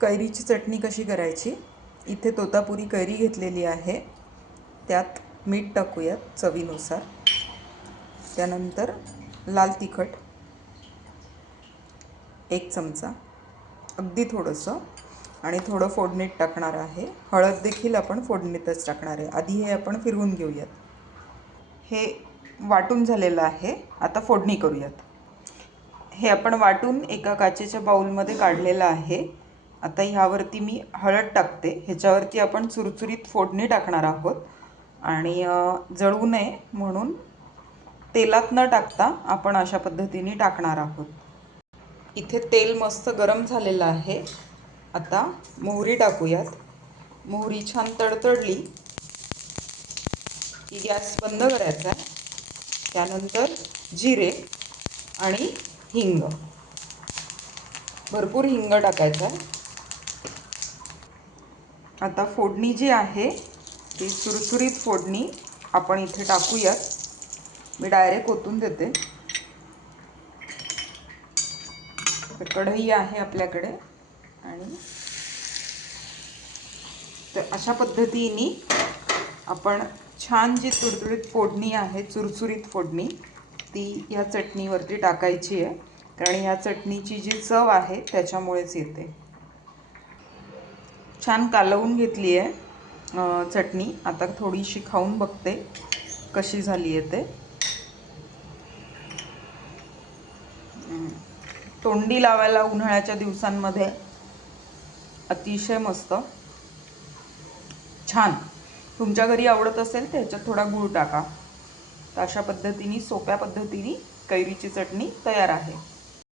कैरीची चटणी कशी करायची। इथे तोतापुरी कैरी घेतलेली आहे, त्यात मीठ टाकूयात चवीनुसार। त्यानंतर लाल तिखट 1 चमचा, अगदी थोडंसं, आणि थोडं फोडणीत टाकणार आहे। हळद देखील आपण फोडणीतच टाकणार आहे। आधी हे आपण फिरवून घेऊयात। हे वाटून झालेलं आहे, आता फोडणी करूयात। हे आपण वाटून एका काचेच्या बाउलमध्ये काढलेलं आहे। आता ह्यावरती मी हळद टाकते। ह्याच्यावरती आपण चुरचुरीत फोडणी टाकणार आहोत आणि जळू नये म्हणून तेलात न टाकता आपण अशा पद्धतीने टाकणार आहोत। इथे तेल मस्त गरम झालेलं आहे। आता मोहरी टाकूयात। मोहरी छान तडतडली की गॅस बंद करायचा। त्यानंतर जिरे आणि हिंग, भरपूर हिंग टाकायचा। आता फोडणी जी आहे ती सुरसुरीत फोडणी आपण इथे टाकूयात। मी डायरेक्ट ओतून देते। कढई आहे आपल्याकडे आणि तर अशा पद्धतीने आपण छान जी तुरतुरीत फोडणी आहे, चुरचुरीत फोडणी, ती या चटणीवरती टाकायची आहे, कारण या चटणीची जी चव आहे त्याच्यामुळेच येते। छान कालवून घेतली आहे चटणी। आता थोडीशी खाऊन बघते कशी झाली आहे ते। तोंडी लावायला उन्हाळ्याच्या दिवसांमध्ये अतिशय मस्त, छान। तुमच्या घरी आवडत असेल तर ह्याच्यात थोडा गूळ टाका। तर अशा पद्धतीने सोप्या पद्धतीने कैरीची चटणी तयार आहे।